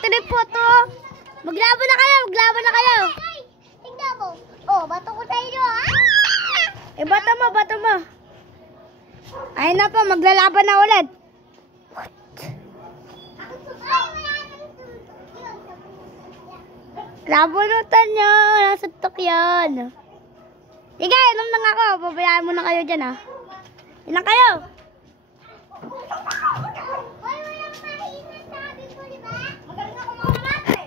trip po to. Maglaban na kayo, maglaban na kayo. Tingnan mo. Oh, bato ko sa inyo. Eh, bato mo, bato mo. Ayun na po, maglalaban na ulit. Labunutan nyo, nasuntok yan. Sige, inom lang ako. Babayaan mo na kayo dyan, ha. Ilan kayo? Hoy, walang mahina sabi ko, di ba? Magaling ako mga malaki.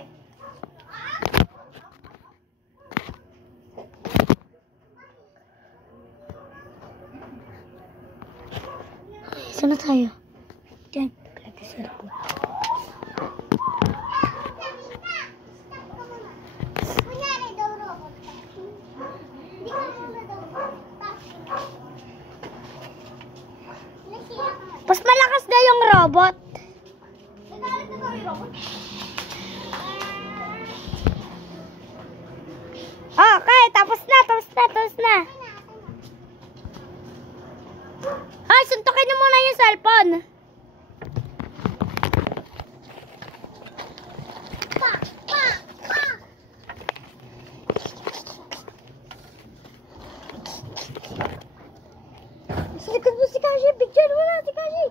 Saan na tayo? Diyan. Practice ko. Kunyari daw robot. Hindi ka muna daw. Mas malakas na yung robot. Nagalit na daw yung robot. Okay, tapos na, tapos na, tapos na. Ay, suntukin nyo muna yung cellphone. Pa! Pa! Pa! Silikod mo si Kashi, picture mo na si Kashi.